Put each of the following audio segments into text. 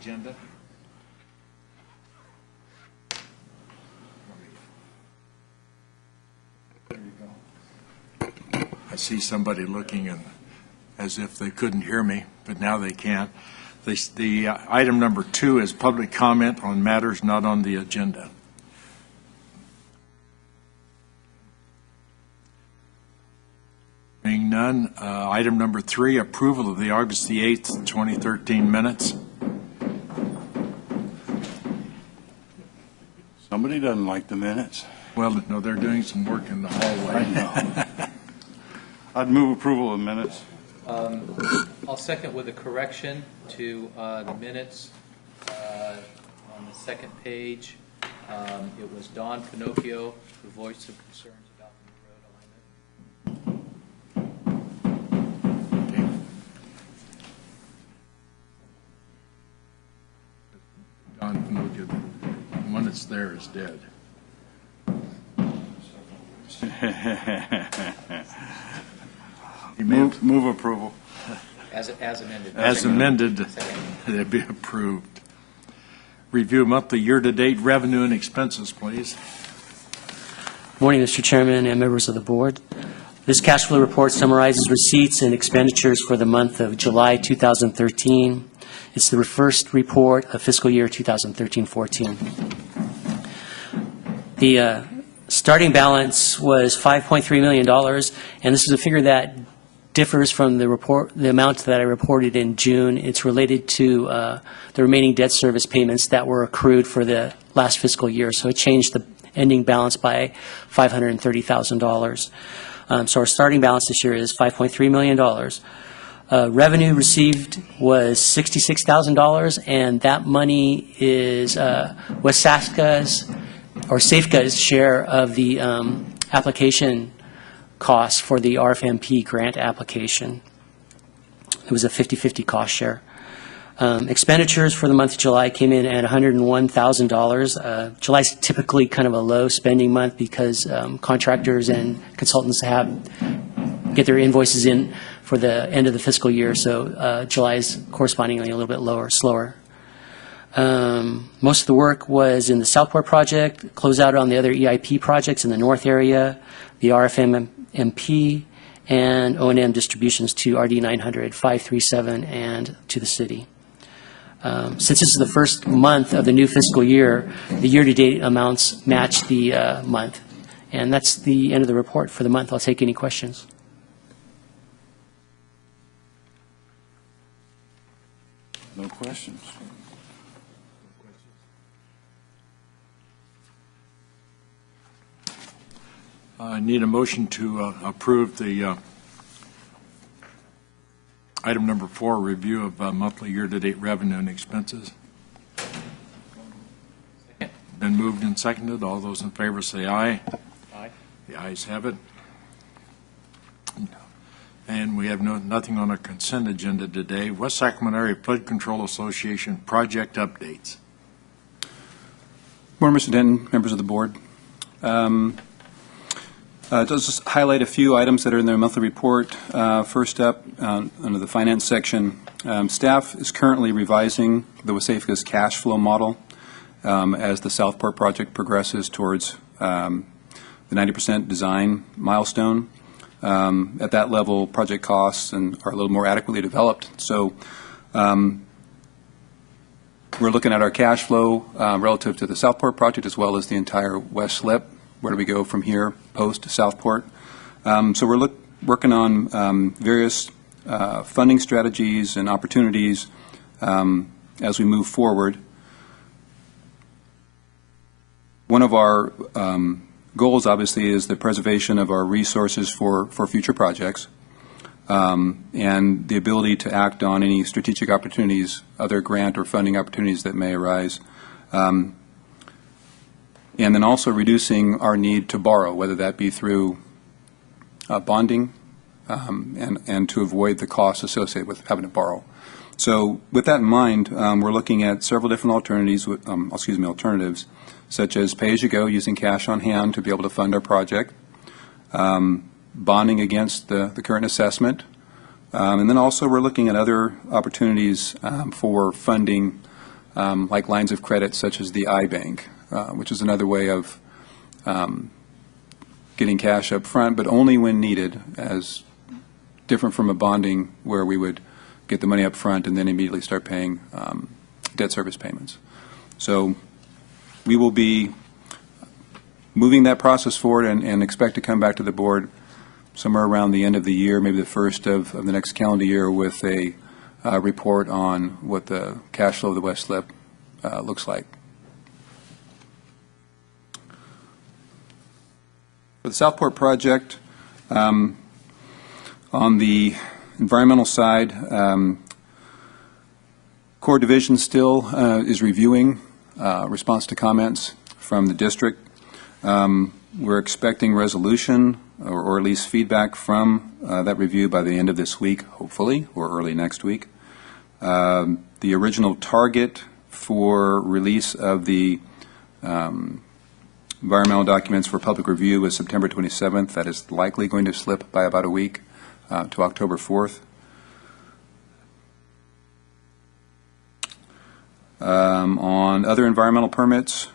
agenda. There you go. I see somebody looking and as if they couldn't hear me, but now they can. The item number 2 is public comment on matters not on the agenda. Being none, item number 3, approval of the August the 8th, 2013 minutes. Somebody doesn't like the minutes. Well, no, they're doing some work in the hallway. I'd move approval of minutes. I'll second with a correction to the minutes on the second page. It was Don Pinocchio who voiced some concerns about the road alignment. Okay. Don Pinocchio, the one that's there is dead. Move approval. As amended. As amended, they'd be approved. Review monthly year-to-date revenue and expenses, please. Morning, Mr. Chairman and members of the board. This cash flow report summarizes receipts and expenditures for the month of July 2013. It's the first report of fiscal year 2013-14. The starting balance was $5.3 million, and this is a figure that differs from the amount that I reported in June. It's related to the remaining debt service payments that were accrued for the last fiscal year. So it changed the ending balance by $530,000. So our starting balance this year is $5.3 million. Revenue received was $66,000, and that money is WSAFCA's or SAFCA's share of the application costs for the RFMP grant application. It was a 50-50 cost share. Expenditures for the month of July came in at $101,000. July is typically kind of a low spending month because contractors and consultants get their invoices in for the end of the fiscal year, so July is correspondingly a little bit slower. Most of the work was in the Southport project, closeout on the other EIP projects in the north area, the RFMP, and O&M distributions to RD 900, 537, and to the city. Since this is the first month of the new fiscal year, the year-to-date amounts match the month. And that's the end of the report for the month. I'll take any questions. No questions. I need a motion to approve the item number 4, review of monthly year-to-date revenue and expenses. Second. Been moved and seconded. All those in favor say aye. Aye. The ayes have it. And we have nothing on our consent agenda today. West Sacramento Area Flood Control Association project updates. Morning, Mr. Denton, members of the board. Just highlight a few items that are in their monthly report. First up, under the finance section, staff is currently revising the WSAFCA's cash flow model as the Southport project progresses towards the 90% design milestone. At that level, project costs are a little more adequately developed. So we're looking at our cash flow relative to the Southport project as well as the entire West Slip. Where do we go from here post Southport? So we're working on various funding strategies and opportunities as we move forward. One of our goals, obviously, is the preservation of our resources for future projects and the ability to act on any strategic opportunities, other grant or funding opportunities that may arise. And then also reducing our need to borrow, whether that be through bonding and to avoid the costs associated with having to borrow. So with that in mind, we're looking at several different alternatives, such as pay-as-you-go, using cash on hand to be able to fund our project, bonding against the current assessment, and then also we're looking at other opportunities for funding like lines of credit such as the iBank, which is another way of getting cash up front, but only when needed, as different from a bonding where we would get the money up front and then immediately start paying debt service payments. So we will be moving that process forward and expect to come back to the board somewhere around the end of the year, maybe the first of the next calendar year, with a report on what the cash flow of the West Slip looks like. For the Southport project, on the environmental side, Core Division still is reviewing response to comments from the district. We're expecting resolution or at least feedback from that review by the end of this week, hopefully, or early next week. The original target for release of the environmental documents for public review was September 27th. That is likely going to slip by about a week to October 4th. On other environmental permits,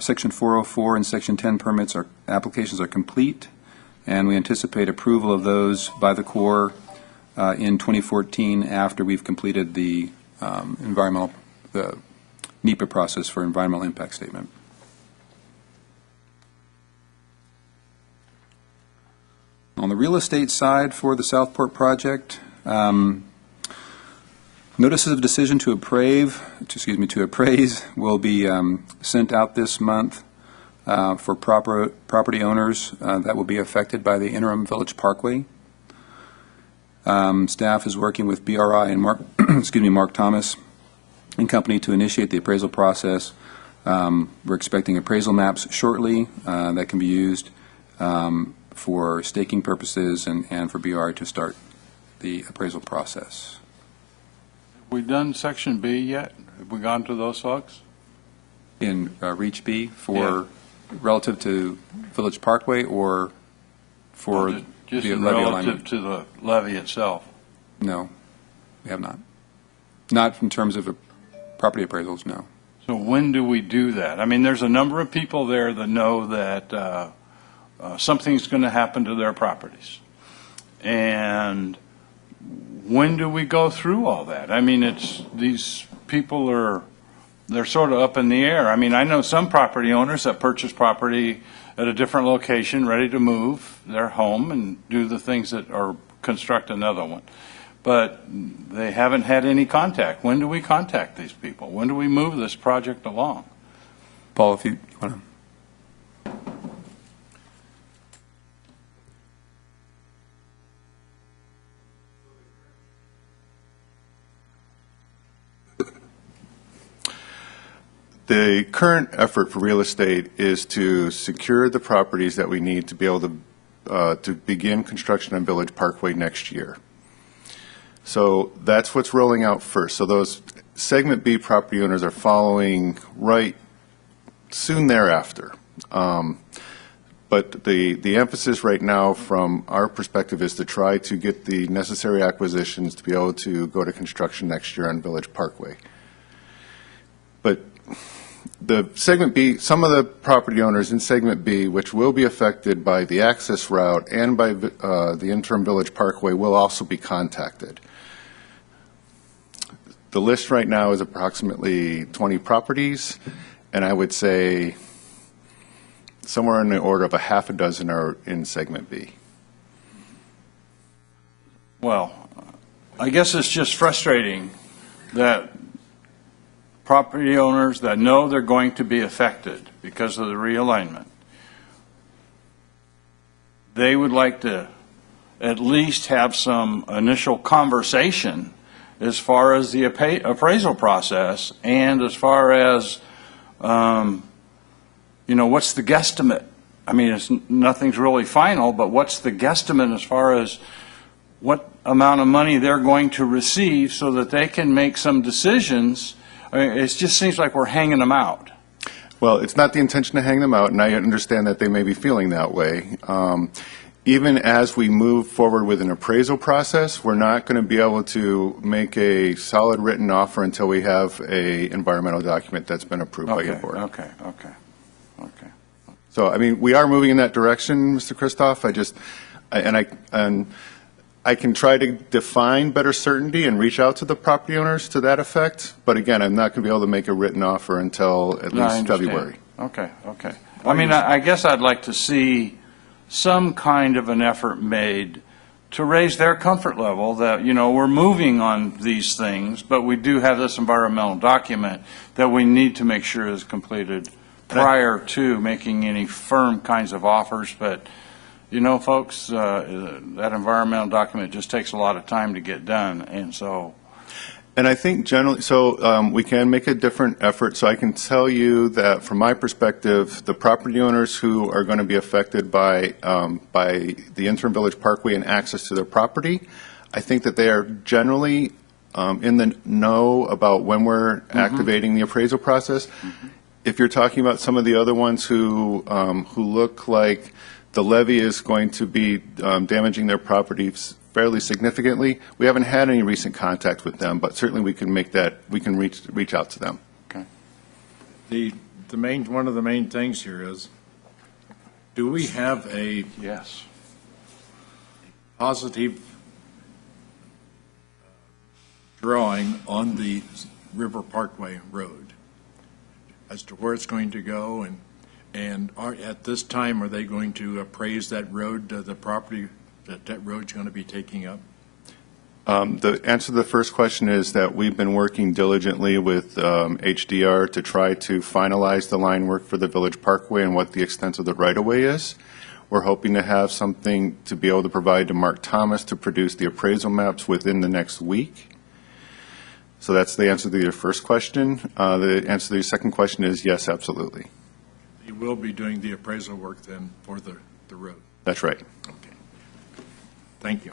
Section 404 and Section 10 permits, our applications are complete, and we anticipate approval of those by the Corps in 2014 after we've completed the the NEPA process for environmental impact statement. On the real estate side for the Southport project, notices of decision to appraise will be sent out this month for property owners that will be affected by the interim Village Parkway. Staff is working with BRI and Mark Thomas and company to initiate the appraisal process. We're expecting appraisal maps shortly that can be used for staking purposes and for BRI to start the appraisal process. Have we done Section B yet? Have we gone to those folks? In Reach B for relative to Village Parkway or for just the levy relative alignment? to the levy itself? No, we have not. Not in terms of property appraisals, no. So when do we do that? I mean, there's a number of people there that know that something's going to happen to their properties. And when do we go through all that? I mean, these people they're sort of up in the air. I mean, I know some property owners that purchase property at a different location, ready to move their home and do the things that or construct another one. But they haven't had any contact. When do we contact these people? When do we move this project along? Paul, if you want to. The current effort for real estate is to secure the properties that we need to be able to begin construction on Village Parkway next year. So that's what's rolling out first. So those Segment B property owners are following right soon thereafter. But the emphasis right now from our perspective is to try to get the necessary acquisitions to be able to go to construction next year on Village Parkway. But the Segment B, some of the property owners in Segment B, which will be affected by the access route and by the interim Village Parkway, will also be contacted. The list right now is approximately 20 properties, and I would say somewhere in the order of a half a dozen are in Segment B. Well, I guess it's just frustrating that property owners that know they're going to be affected because of the realignment, they would like to at least have some initial conversation as far as the appraisal process and as far as, what's the guesstimate? I mean, nothing's really final, but what's the guesstimate as far as what amount of money they're going to receive so that they can make some decisions. I mean, it just seems like we're hanging them out. Well, it's not the intention to hang them out, and I understand that they may be feeling that way. even as we move forward with an appraisal process, we're not going to be able to make a solid written offer until we have a environmental document that's been approved by your Okay, board. okay. So, I mean, we are moving in that direction, Mr. Christoph. I can try to define better certainty and reach out to the property owners to that effect. But again, I'm not going to be able to make a written offer until at No, I least understand. February. Okay. I mean, I guess I'd like to see some kind of an effort made to raise their comfort level that, we're moving on these things, but we do have this environmental document that we need to make sure is completed prior to making any firm kinds of offers. But, folks, that environmental document just takes a lot of time to get done. And so. And I think generally, we can make a different effort. So I can tell you that from my perspective, the property owners who are going to be affected by the interim village parkway and access to their property, I think that they are generally in the know about when we're activating the appraisal process. If you're talking about some of the other ones who look like the levee is going to be damaging their properties fairly significantly, we haven't had any recent contact with them, but certainly we can reach out to them. Okay. One of the main things here is, do we have a Yes. positive drawing on the River Parkway Road as to where it's going to go, and at this time, are they going to appraise that road, the property that road's going to be taking up? The answer to the first question is that we've been working diligently with HDR to try to finalize the line work for the Village Parkway and what the extent of the right-of-way is. We're hoping to have something to be able to provide to Mark Thomas to produce the appraisal maps within the next week. So that's the answer to your first question. The answer to your second question is yes, absolutely. You will be doing the appraisal work then for the road? That's right. Okay. Thank you.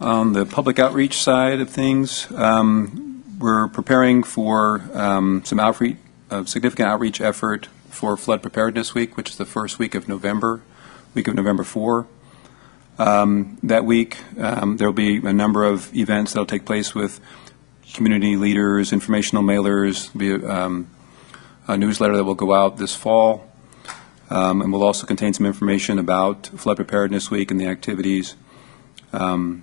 On the public outreach side of things, we're preparing for some outreach, significant outreach effort for Flood Preparedness Week, which is the first week of November 4. That week, there will be a number of events that will take place with community leaders, informational mailers, a newsletter that will go out this fall, and will also contain some information about Flood Preparedness Week and the activities. And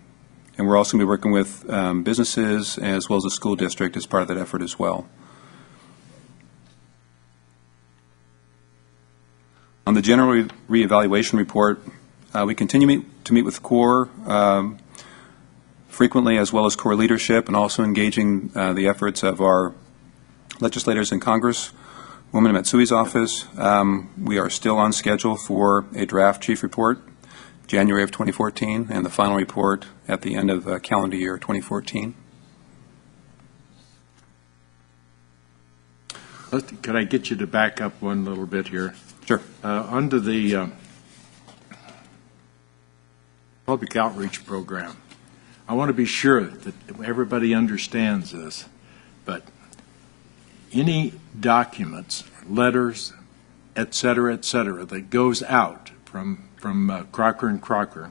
we're also going to be working with businesses as well as the school district as part of that effort as well. On the general reevaluation report, we continue to meet with CORE frequently, as well as CORE leadership, and also engaging the efforts of our legislators in Congress. Woman Matsui's office, we are still on schedule for a draft chief report, January of 2014, and the final report at the end of calendar year 2014. Could I get you to back up one little bit here? Sure. Under the public outreach program, I want to be sure that everybody understands this, but any documents, letters, et cetera, that goes out from Crocker and Crocker,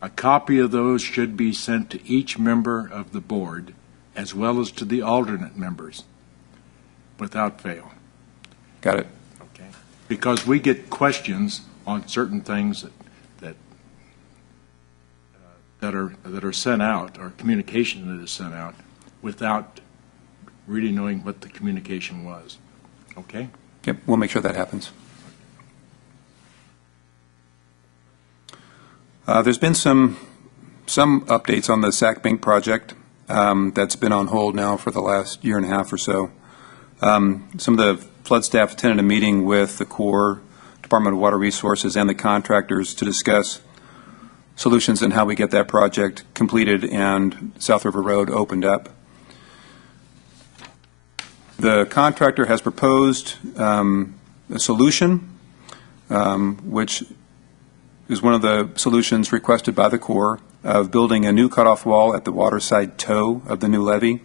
a copy of those should be sent to each member of the board as well as to the alternate members without fail. Got it. Okay. Because we get questions on certain things that are sent out, or communication that is sent out, without really knowing what the communication was. Okay? Yep, we'll make sure that happens. There's been some updates on the Sac Bank project that's been on hold now for the last year and a half or so. Some of the flood staff attended a meeting with the Corps, Department of Water Resources, and the contractors to discuss solutions and how we get that project completed and South River Road opened up. The contractor has proposed a solution, which is one of the solutions requested by the Corps, of building a new cutoff wall at the waterside toe of the new levee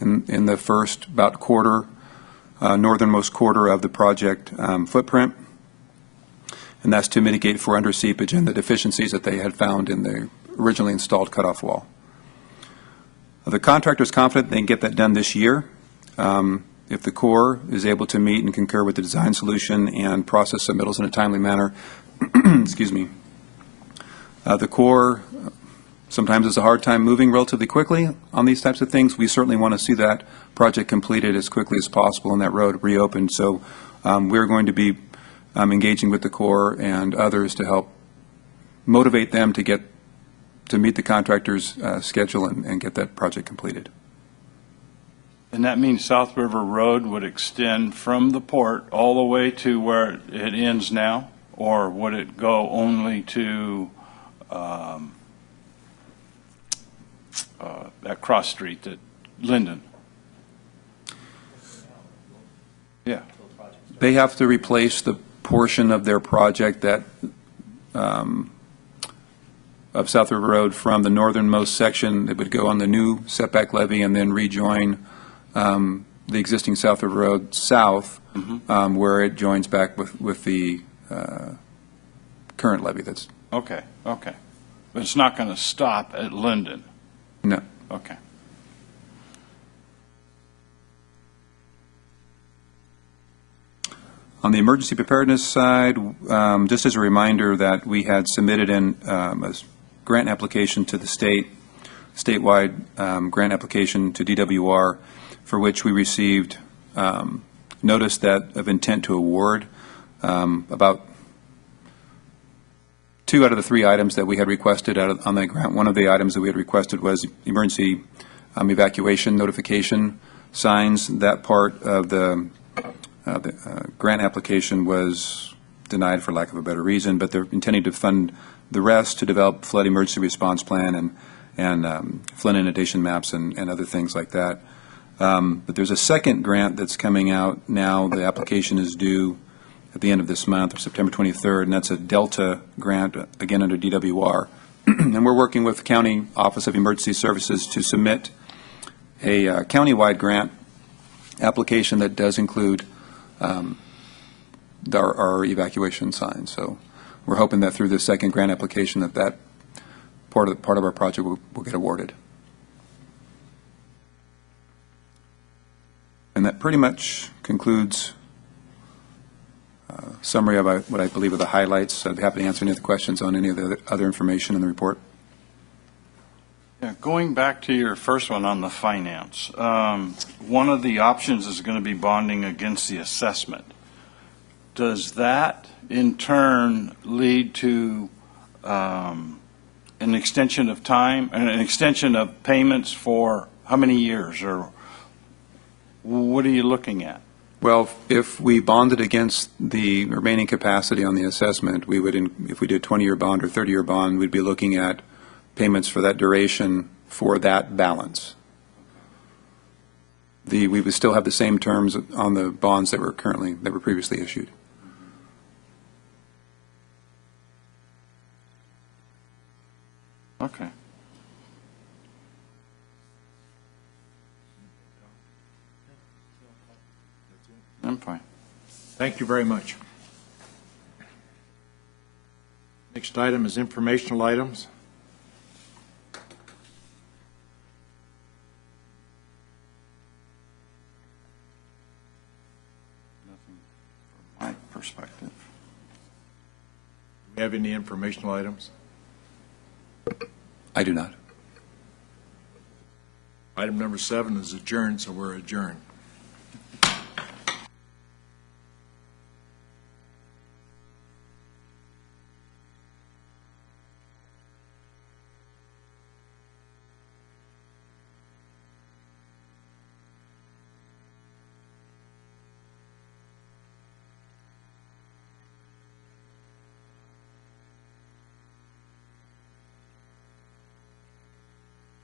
in the first about quarter, northernmost quarter of the project footprint, and that's to mitigate for underseepage and the deficiencies that they had found in the originally installed cutoff wall. The contractor is confident they can get that done this year. If the Corps is able to meet and concur with the design solution and process submittals in a timely manner, excuse me, the Corps sometimes has a hard time moving relatively quickly on these types of things. We certainly want to see that project completed as quickly as possible and that road reopened. So we're going to be engaging with the Corps and others to help motivate them to meet the contractor's schedule and get that project completed. And that means South River Road would extend from the port all the way to where it ends now? Or would it go only to that cross street, that Linden? Yeah. They have to replace the portion of their project that of South River Road from the northernmost section that would go on the new setback levee and then rejoin the existing South River Road south, where it joins back with the current levee. That's Okay, okay. But it's not going to stop at Linden? no. Okay. On the emergency preparedness side, just as a reminder that we had submitted in a grant application to the statewide grant application to DWR, for which we received notice of intent to award. About 2 out of the 3 items that we had requested on the grant, one of the items that we had requested was emergency evacuation notification signs. That part of the grant application was denied for lack of a better reason, but they're intending to fund the rest to develop flood emergency response plan and flood inundation maps and other things like that. But there's a second grant that's coming out now. The application is due at the end of this month, or September 23rd, and that's a Delta grant, again under DWR. And we're working with the County Office of Emergency Services to submit a countywide grant application that does include our evacuation signs. So we're hoping that through the second grant application that part of our project will get awarded. And that pretty much concludes summary of what I believe are the highlights. I'd be happy to answer any of the questions on any of the other information in the report. Yeah, going back to your first one on the finance, one of the options is going to be bonding against the assessment. Does that in turn lead to an extension of time, an extension of payments for how many years, or what are you looking at? Well, if we bonded against the remaining capacity on the assessment, we would, if we did a 20-year bond or 30-year bond, we'd be looking at payments for that duration for that balance. We would still have the same terms on the bonds that were previously issued. Okay. I'm fine. Thank you very much. Next item is informational items. Nothing from my perspective. Do we have any informational items? I do not. Item number 7 is adjourned, so we're adjourned.